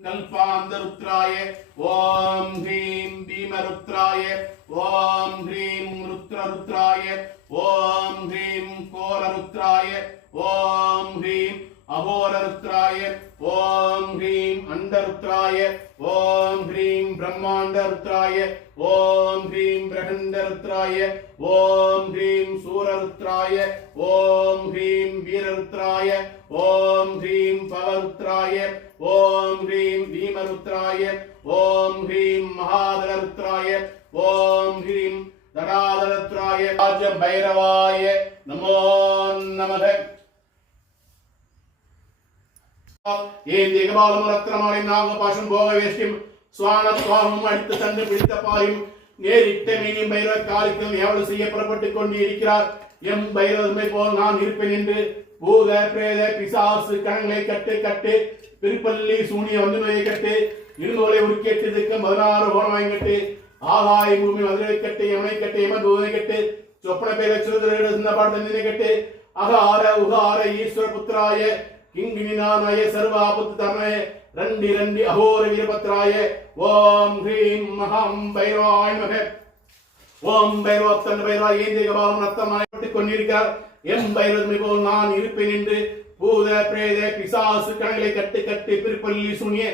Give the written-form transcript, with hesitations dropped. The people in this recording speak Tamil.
कल्पांतरुद्राय ओम ह्रीं भीमरुद्राय ओम ह्रीं रुद्ररुद्राय ओम ह्रीं कोलरुद्राय ओम ह्रीं अघोररुद्राय ओम ह्रीं अंडरुद्राय ओम ह्रीं ब्रह्मांडरुद्राय ओम ह्रीं ब्रह्मंडरुद्राय ओम ह्रीं सूररुद्राय ओम ह्रीं वीररुद्राय ओम ह्रीं पवरुद्राय ओम ह्रीं भीमरुद्राय ओम ह्रीं महादरुद्राय ओम ह्रीं दडादरुद्राय राज भैरवाय नमो नमः ये दिगबालम रत्नमालि नागपाशम भोगवेष्टिम स्वानत्वाहम अडित्तु तंदु पिडित्त पारिम நேரிட்ட மீனி பைரவ காலிக்கும் எவ்வளவு செய்ய புறப்பட்டுக் கொண்டிருக்கிறார் எம் பைரவமை போல் நான் இருப்பேன் என்று பூத பிரேத பிசாசு கணங்களை கட்டு கட்டு திருப்பள்ளி சூனிய வந்தமையை கட்டு இருநூலை உருக்கேட்டதுக்கு 16 ஓணமாய் கட்டு ஆகாய பூமி மதுரை கட்டு யமனை கட்டு யம தூதனை கட்டு சொப்பன பேர சுருதரோடு சின்ன பாடத்தினை கட்டு அகார உகார ஈஸ்வர புத்திராய கிங்கினினானய சர்வாபுத்த தமய ரண்டி ரண்டி அகோர வீரபத்ராய ஓம் ஹ்ரீம் மகம் பைரவாய நமக ஓம் பைரவத்தன் பைரவாய் ஏந்திகபாலம் ரத்தமாய்ப்பட்டுக் கொண்டிருக்கிறார் எம் பைரவமை போல் நான் இருப்பேன் என்று பூத பிரேத பிசாசு கணங்களை கட்டு கட்டு பிற்பள்ளி சூனிய